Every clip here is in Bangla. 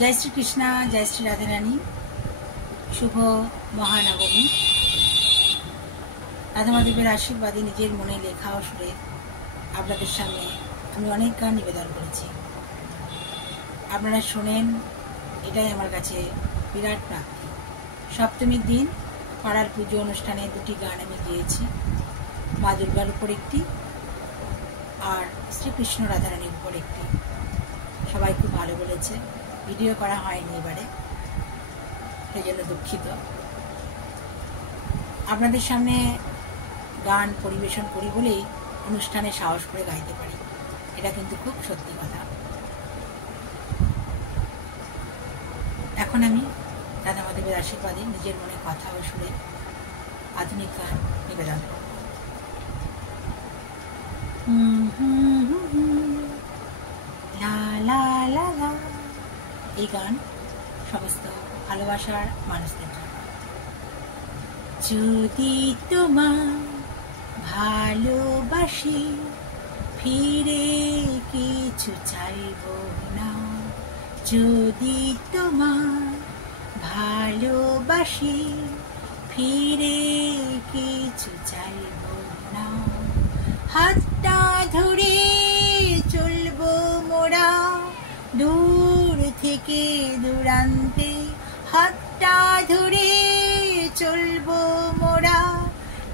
जय श्री कृष्णा, जय श्री राधे रानी। शुभ महानवमी। राधा माधवेर आशीर्वादे निजेर मने लेखा और सुरे आपनादेर सामने आमि अनेक गान निवेदन करेছি। আপনারা শোনেন, এটাই আমার কাছে বিরাট প্রাপ্তি। সপ্তমীর দিন পাড়ার পুজো অনুষ্ঠানে দুটি গান আমি গেয়েছি, মা দুর্গার উপর একটি আর শ্রীকৃষ্ণ রাধারানীর উপর একটি। সবাই খুব ভালো বলেছে। ভিডিও করা হয়নি এবারে, সেই জন্য দুঃখিত। আপনাদের সামনে গান পরিবেশন করি বলেই অনুষ্ঠানে সাহস করে গাইতে পারি, এটা কিন্তু খুব সত্যি কথা। এখন আমি রাধা মাধবের আশীর্বাদে নিজের মনে কথা ও সুরে আধুনিক গান নিবেদন করব। লা লা লা লা, এই গান সমস্ত ভালোবাসার মানুষদের জন্য। যদি তোমার ভালোবাসি, ফিরে কিছু চাইব না। যদি তোমার ভালোবাসি, ফিরে কিছু চাইব না। হাতটা ধরে চলবো মোরা দূর থেকে দূরান্তে। হাতটা ধরে চলবো মোরা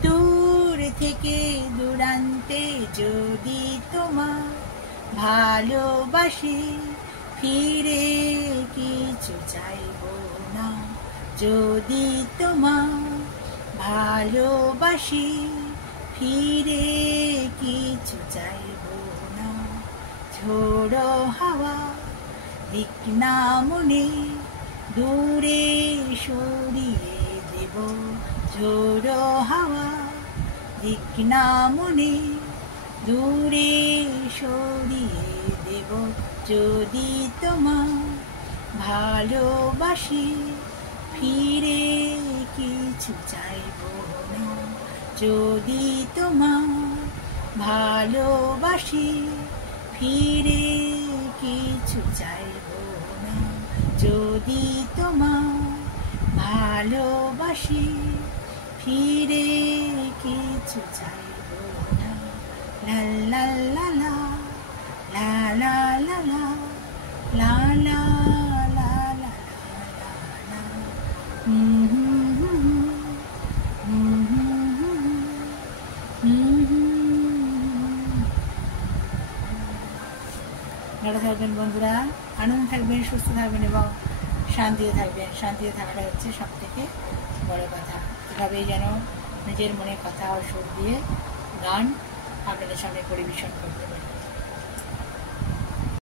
দূর থেকে দূরান্তে। যদি তোমার ভালোবাসি, ফিরে কিছু চাইব না। যদি তোমার ভালোবাসি, ফিরে কিছু চাইব না। ঝোড়ো হাওয়া দিক না মনে, দূরে সরিয়ে দেব। ঝোড়ো হাওয়া দিক না মনে, দূরে সরিয়ে দেব। যদি তোমার ভালোবাসি, ফিরে কিছু চাইব না। যদি তোমার ভালোবাসি, ফিরে কিছু চাইব না। যদি তোমার ভালোবাসি, ফিরে কিছু চাইব না। লা লা লা লা লা লা লা লা লা লা লা লা লা। ভালো থাকবেন বন্ধুরা, আনন্দ থাকবেন, সুস্থ থাকবেন এবং শান্তিতে থাকবেন। শান্তিতে থাকাটা হচ্ছে সব থেকে বড় কথা। এভাবেই যেন নিজের মনে কথা ও সুর দিয়ে গান আপনাদের সামনে পরিবেশন করতে পারি।